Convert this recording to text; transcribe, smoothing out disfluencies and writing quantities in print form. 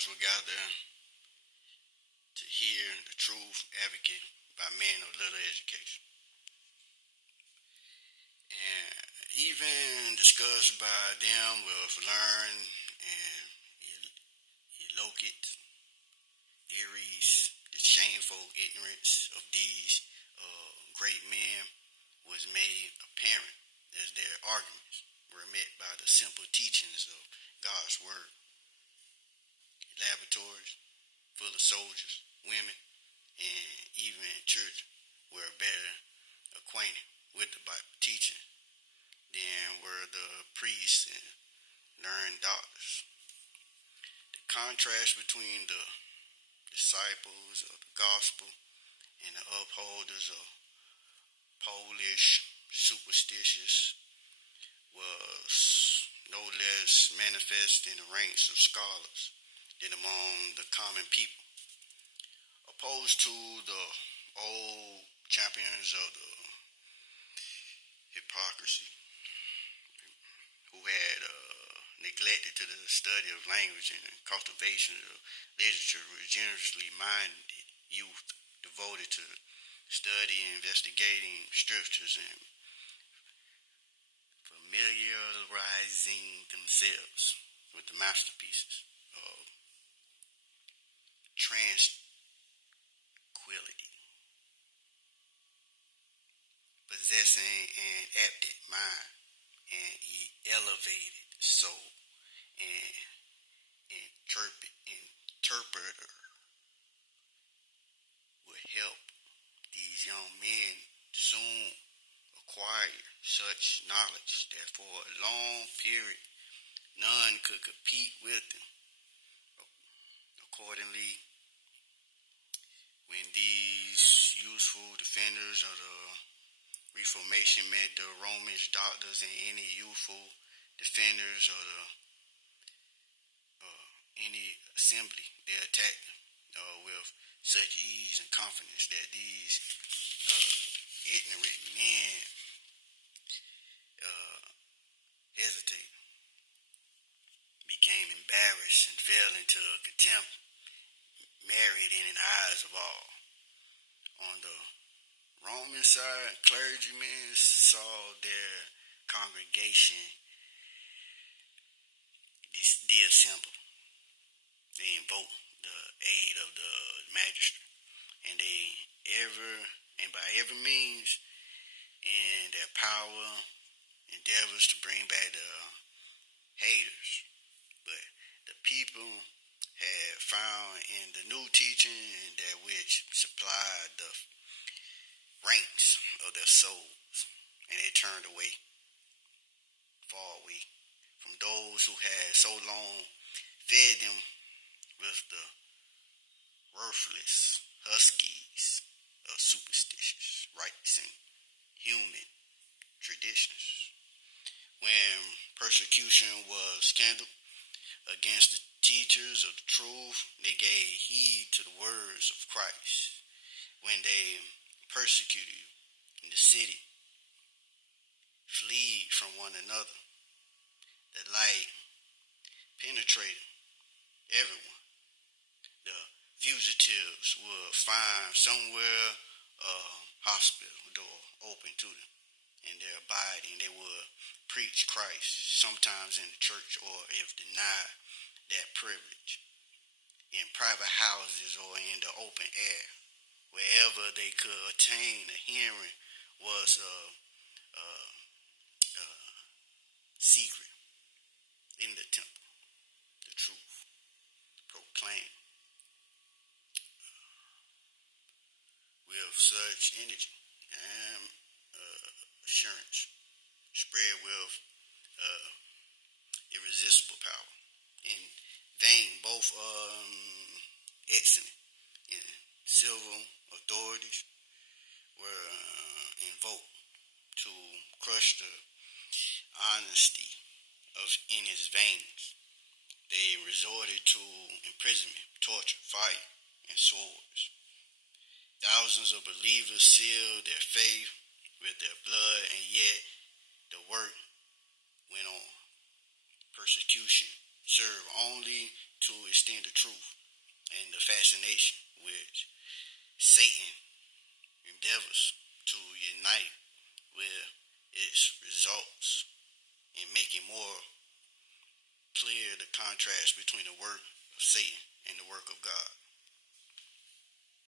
Gentiles will gather to hear the truth advocate by men of little education. And even discussed by them with learned and eloquent theories, the shameful ignorance of these great men was made apparent as their arguments were met by the simple teachings of God's Word. Laboratories full of soldiers, women, and even children were better acquainted with the Bible teaching than were the priests and learned doctors. The contrast between the disciples of the gospel and the upholders of Polish superstitions was no less manifest in the ranks of scholars than among the common people, opposed to the old champions of the hypocrisy who had neglected to the study of language and the cultivation of literature were generously minded youth devoted to studying, investigating scriptures, and familiarizing themselves with the masterpieces of tranquility, possessing an apted mind and elevated soul, and interpreter would help these young men soon acquire such knowledge that for a long period none could compete with them. Accordingly, when these useful defenders of the Reformation met the Romish doctors and any youthful defenders of any assembly, they attacked them with such ease and confidence that these ignorant men hesitated, became embarrassed, and fell into contempt, married in the eyes of all. On the Roman side, clergymen saw their congregation disassemble. They invoked the aid of the magistrate, and by every means in their power endeavors to bring back the haters. But the people had found in the new teaching that which supplied the ranks of their souls, and they turned away, far away from those who had so long fed them with the worthless huskies of superstitious rites and human traditions. When persecution was kindled against the teachers of the truth, they gave heed to the words of Christ. When they persecuted you in the city, flee from one another. The light penetrated everyone. The fugitives would find somewhere a hospital door open to them, and their abiding, they would preach Christ, sometimes in the church, or if denied that privilege, in private houses or in the open air. Wherever they could attain a hearing was a secret in the temple, the truth proclaimed with such energy and assurance, spread with irresistible power. In vain, both excellent and civil authorities were invoked to crush the honesty in his veins. They resorted to imprisonment, torture, fire, and swords. Thousands of believers sealed their faith with their blood, and yet the work went on. Persecution served only to understand the truth and the fascination which Satan endeavors to unite with its results in making more clear the contrast between the work of Satan and the work of God.